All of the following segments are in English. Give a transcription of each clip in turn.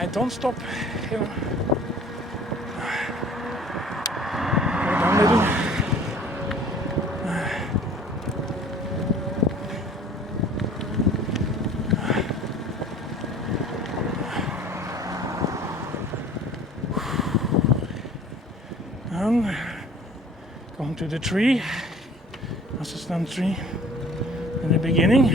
I don't stop, you know. Go down a little. And going to the tree. That's a stand tree in the beginning.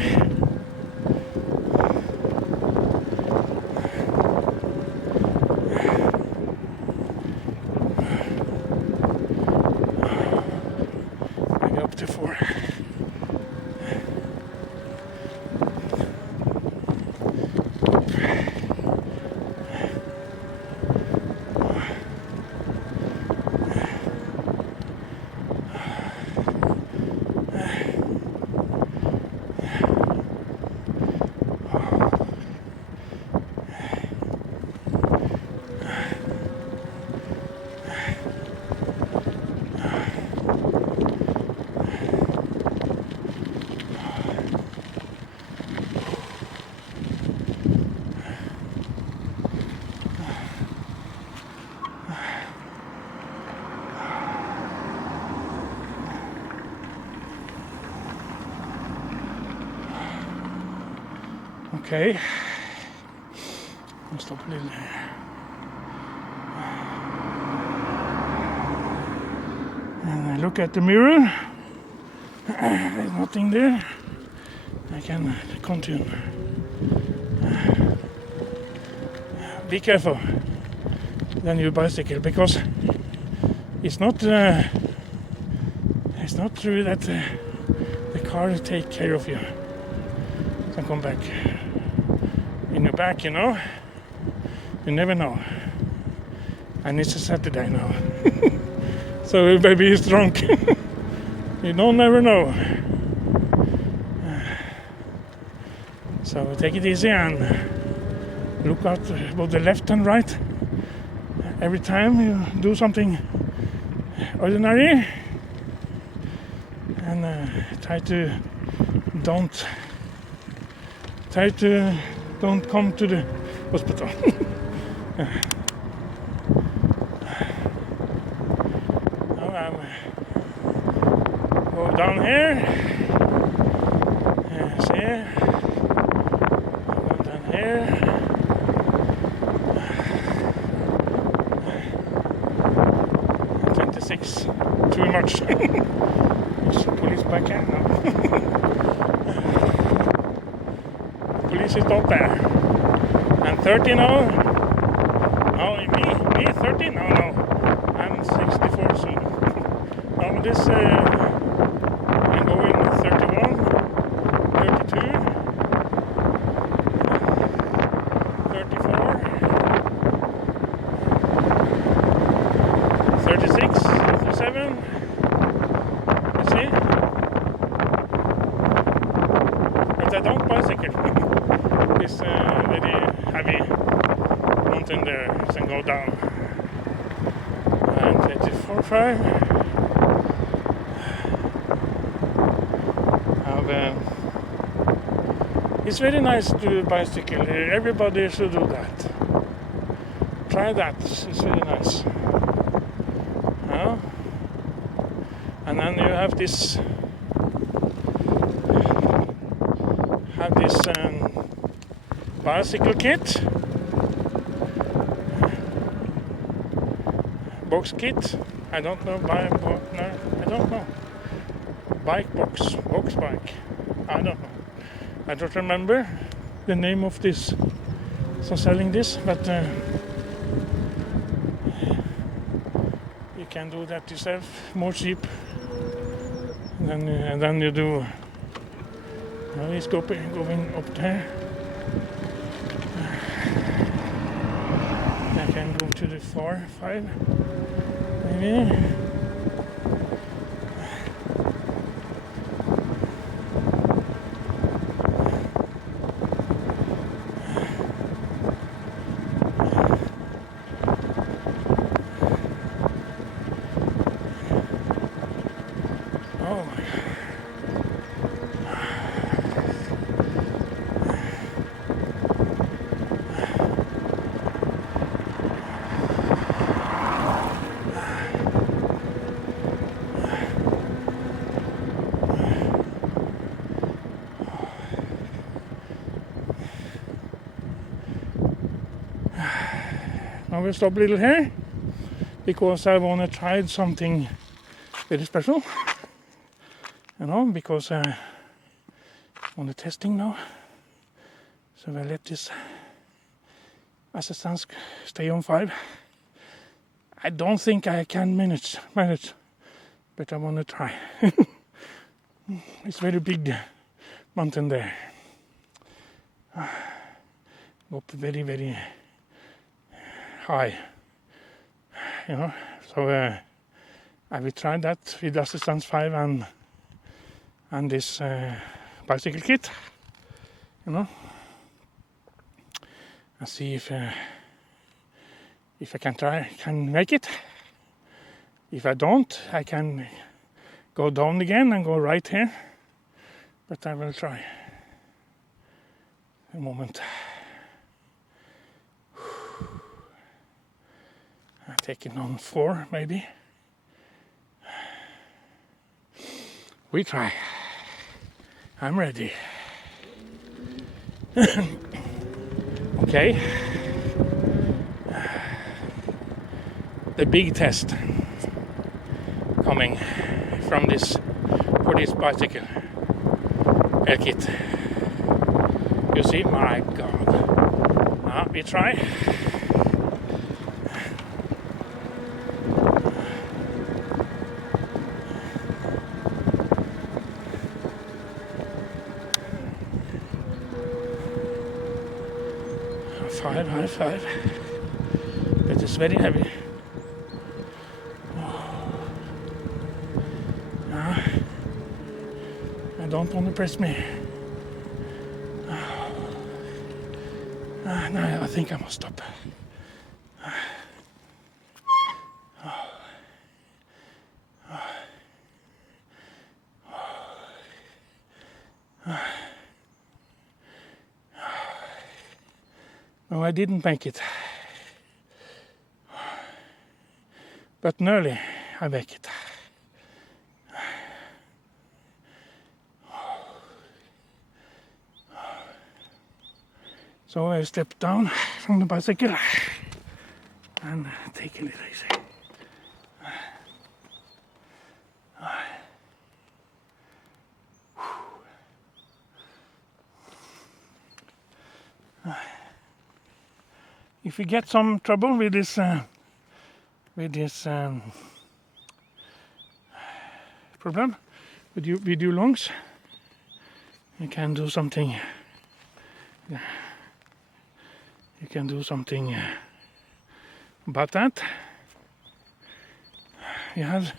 Maybe up to 4. Okay, I'll stop a little here. And I look at the mirror. There's nothing there. I can continue. Be careful when you bicycle, because it's not true that the car take care of you and come back in your back, you know. You never know. And it's a Saturday now. So maybe he's drunk. You don't never know. So take it easy and look out both the left and right. Every time you do something ordinary, and try to don't come to the hospital. Now go down here. See, go down here. Too much. Is police back here now? Police is not there. And 30 now. Oh, me 30? No. I'm 64 soon. Now this I'm going 31, 32, 34, 36, 37. You see? But I don't bicycle. It's very heavy mountain there, and go down. And 34, 5. It's very nice to bicycle. Everybody should do that. Try that. It's very nice. And then you have this bicycle kit, box kit. I don't know I don't know. Bike box bike. I don't know. I don't remember the name of this. So selling this, but you can do that yourself, more cheap. And then you do. Now he's going up there. I can go to the 4, 5, maybe. I will stop a little here because I want to try something very special. Because I want the testing now. So I let this assistance stay on 5. I don't think I can manage, but I want to try. It's very big mountain there. Up very, very high, So I will try that with assistance 5 and this bicycle kit, and see if I can make it. If I don't, I can go down again and go right here, but I will try. A moment. I take it on 4 maybe. We try. I'm ready. Okay. The big test coming from for this bicycle air kit. You see, my God. Now we try. High five. But it's very heavy. I don't want to press me. No, I think I must stop. No, I didn't make it. But nearly I make it. So I step down from the bicycle and take it easy. If you get some trouble with this problem with your lungs, you can do something. You can do something about that. You have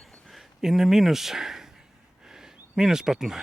in the minus button.